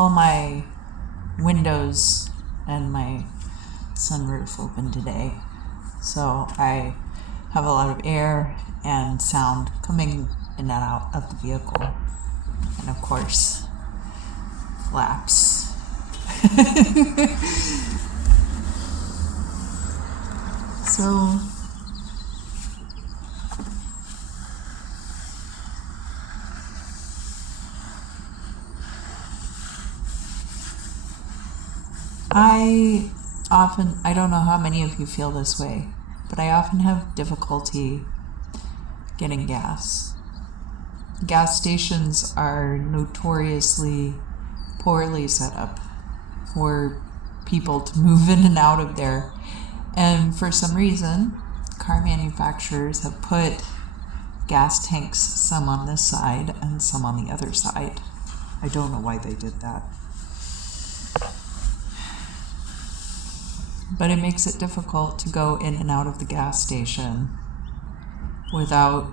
all my windows and my sunroof open today, so I have a lot of air and sound coming in and out of the vehicle, and of course flaps. So I don't know how many of you feel this way, but I often have difficulty getting gas. Gas stations are notoriously poorly set up for people to move in and out of there. And for some reason, car manufacturers have put gas tanks, some on this side and some on the other side. I don't know why they did that. But it makes it difficult to go in and out of the gas station without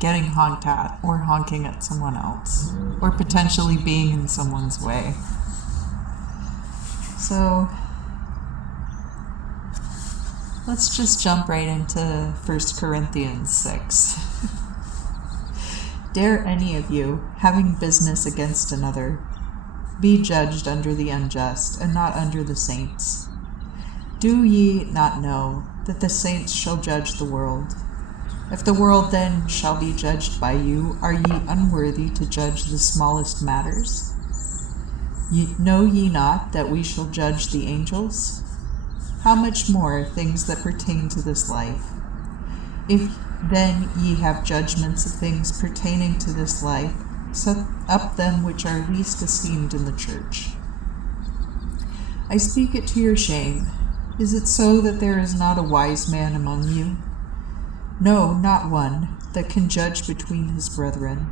getting honked at or honking at someone else or potentially being in someone's way. So let's just jump right into 1 Corinthians 6. Dare any of you, having business against another, be judged under the unjust, and not under the saints. Do ye not know that the saints shall judge the world? If the world then shall be judged by you, are ye unworthy to judge the smallest matters? Know ye not that we shall judge the angels? How much more things that pertain to this life? If then ye have judgments of things pertaining to this life, set up them which are least esteemed in the church. I speak it to your shame. Is it so that there is not a wise man among you? No, not one, that can judge between his brethren.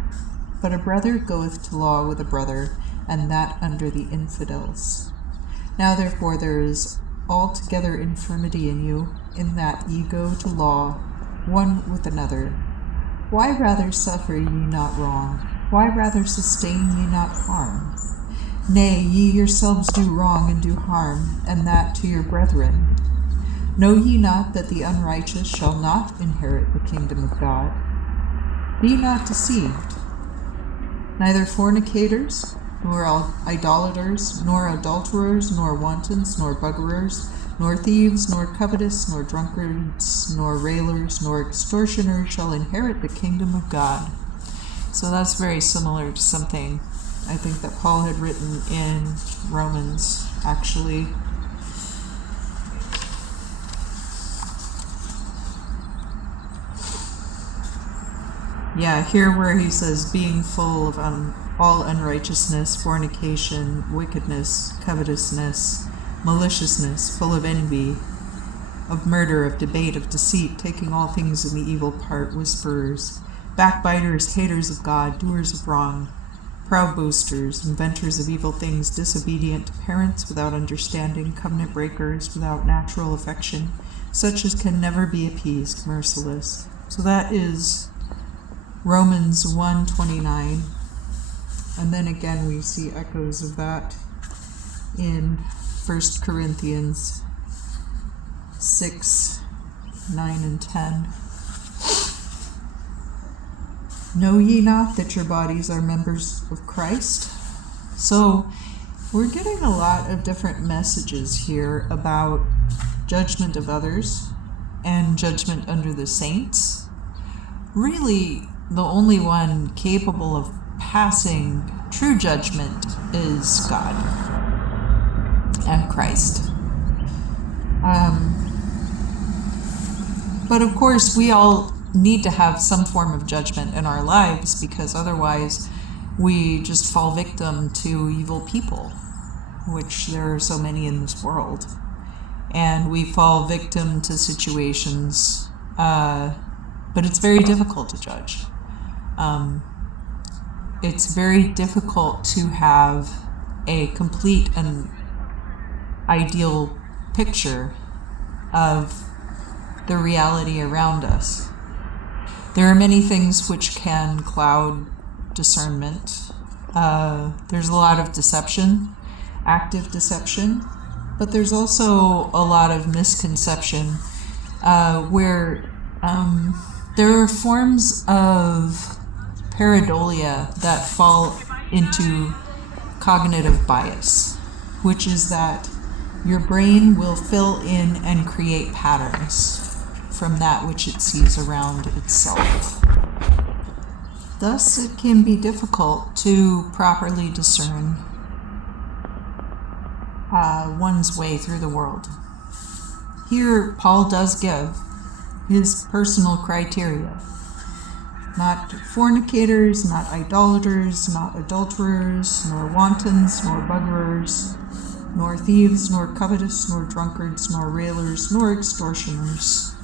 But a brother goeth to law with a brother, and that under the infidels. Now therefore there is altogether infirmity in you, in that ye go to law one with another. Why rather suffer ye not wrong? Why rather sustain ye not harm? Nay, ye yourselves do wrong and do harm, and that to your brethren. Know ye not that the unrighteous shall not inherit the kingdom of God? Be not deceived. Neither fornicators, nor idolaters, nor adulterers, nor wantons, nor buggerers, nor thieves, nor covetous, nor drunkards, nor railers, nor extortioners shall inherit the kingdom of God. So that's very similar to something I think that Paul had written in Romans, actually. Yeah, here where he says, being full of all unrighteousness, fornication, wickedness, covetousness, maliciousness, full of envy, of murder, of debate, of deceit, taking all things in the evil part, whisperers, backbiters, haters of God, doers of wrong, proud boasters, inventors of evil things, disobedient to parents, without understanding, covenant breakers, without natural affection, such as can never be appeased, merciless. So that is Romans 1:29. And then again we see echoes of that in 1 Corinthians 6, 9 and 10. Know ye not that your bodies are members of Christ? So we're getting a lot of different messages here about judgment of others and judgment under the saints. Really, the only one capable of passing true judgment is God and Christ. But of course, we all need to have some form of judgment in our lives, because otherwise we just fall victim to evil people, which there are so many in this world. And we fall victim to situations, but it's very difficult to judge. It's very difficult to have a complete and ideal picture of the reality around us. There are many things which can cloud discernment, There's a lot of deception, active deception, but there's also a lot of misconception where there are forms of pareidolia that fall into cognitive bias, which is that your brain will fill in and create patterns from that which it sees around itself. Thus, it can be difficult to properly discern one's way through the world. Here, Paul does give his personal criteria. Not fornicators, not idolaters, not adulterers, nor wantons, nor buggerers, nor thieves, nor covetous, nor drunkards, nor railers, nor extortioners.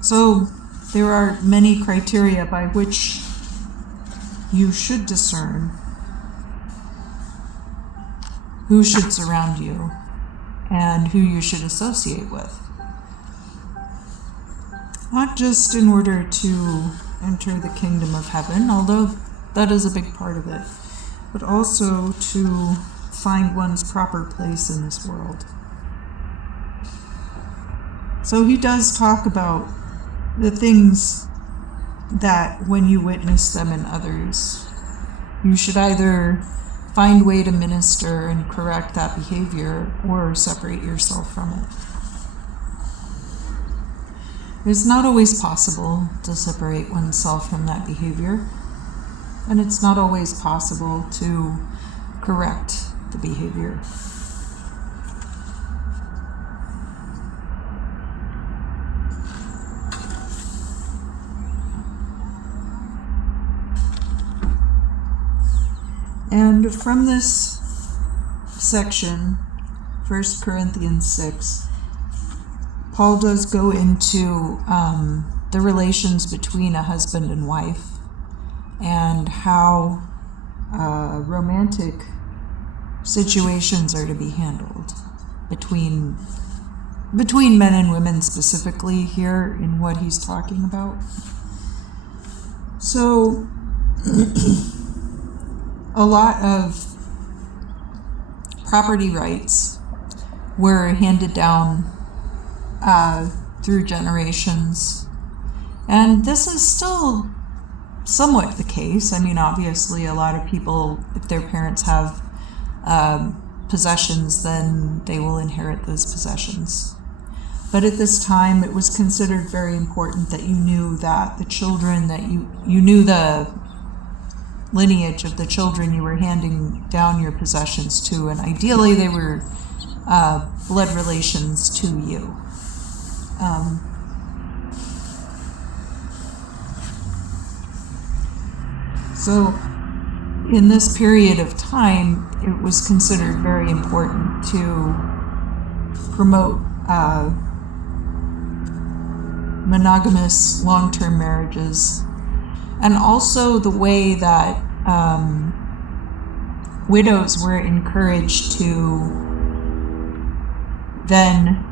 So, there are many criteria by which you should discern who should surround you and who you should associate with. Not just in order to enter the kingdom of heaven, although that is a big part of it, but also to find one's proper place in this world. So he does talk about the things that when you witness them in others, you should either find way to minister and correct that behavior or separate yourself from it. It's not always possible to separate oneself from that behavior, and it's not always possible to correct the behavior. And from this section, 1 Corinthians 6, Paul does go into the relations between a husband and wife and how romantic situations are to be handled between men and women specifically here in what he's talking about. So a lot of property rights were handed down through generations. And this is still somewhat the case. I mean, obviously, a lot of people, if their parents have possessions, then they will inherit those possessions. But at this time, it was considered very important that you knew that the children, that you knew the lineage of the children you were handing down your possessions to, and ideally they were blood relations to you. So in this period of time, it was considered very important to promote monogamous long-term marriages, and also the way that widows were encouraged to then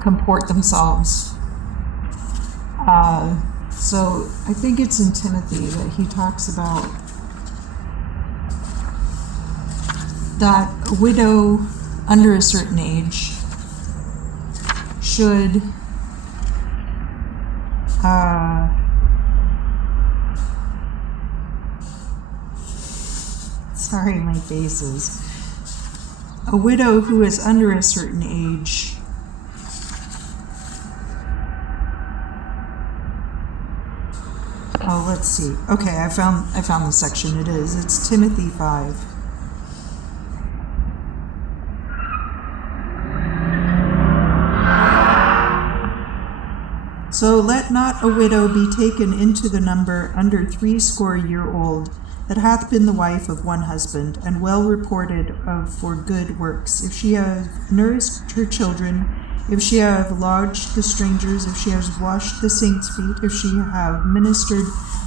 comport themselves. So I think it's in Timothy that he talks about that a widow under a certain age should sorry, my face is. A widow who is under a certain age let's see. Okay, I found the section. It's Timothy 5. So let not a widow be taken into the number under 80 that hath been the wife of one husband, and well reported of for good works, if she have nourished her children, if she have lodged the strangers, if she has washed the saints' feet, if she have ministered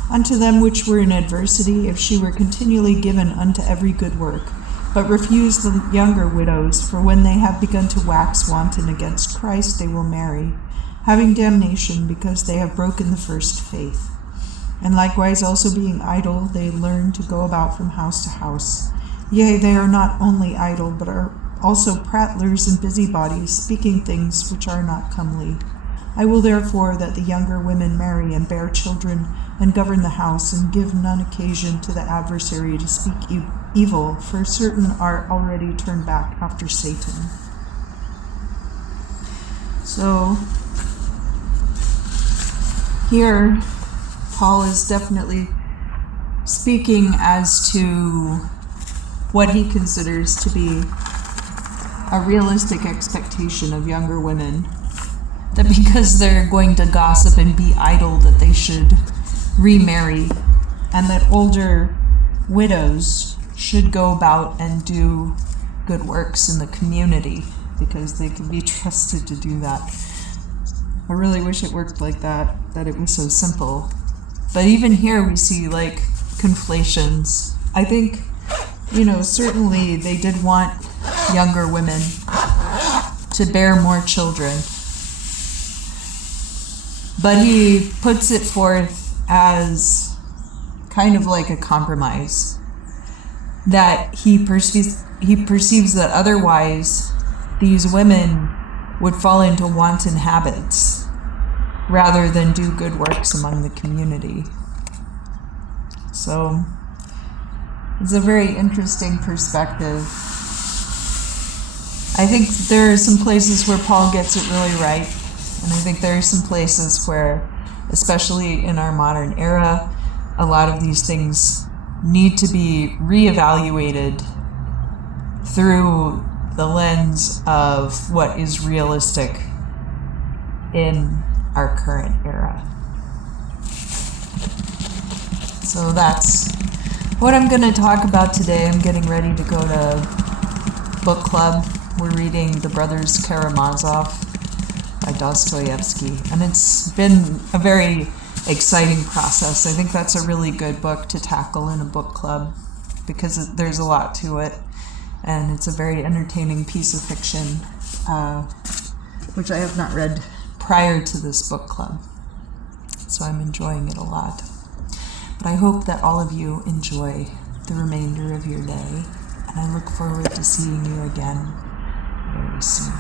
unto them which were in adversity, if she were continually given unto every good work, but refuse the younger widows, for when they have begun to wax wanton against Christ, they will marry, having damnation, because they have broken the first faith. And likewise also being idle, they learn to go about from house to house. Yea, they are not only idle, but are also prattlers and busybodies, speaking things which are not comely. I will therefore that the younger women marry and bear children, and govern the house, and give none occasion to the adversary to speak evil, for certain are already turned back after Satan. So, here, Paul is definitely speaking as to what he considers to be a realistic expectation of younger women, that because they're going to gossip and be idle, that they should remarry, and that older widows should go about and do good works in the community because they can be trusted to do that. I really wish it worked like that it was so simple. But even here we see like conflations. I think, certainly they did want younger women to bear more children. But he puts it forth as kind of like a compromise, that he perceives that otherwise these women would fall into wanton habits rather than do good works among the community. So it's a very interesting perspective. I think there are some places where Paul gets it really right, and I think there are some places where, especially in our modern era, a lot of these things need to be reevaluated through the lens of what is realistic in our current era. So that's what I'm going to talk about today. I'm getting ready to go to book club. We're reading The Brothers Karamazov by Dostoevsky, and it's been a very exciting process. I think that's a really good book to tackle in a book club because there's a lot to it, and it's a very entertaining piece of fiction, which I have not read prior to this book club, so I'm enjoying it a lot. But I hope that all of you enjoy the remainder of your day, and I look forward to seeing you again very soon.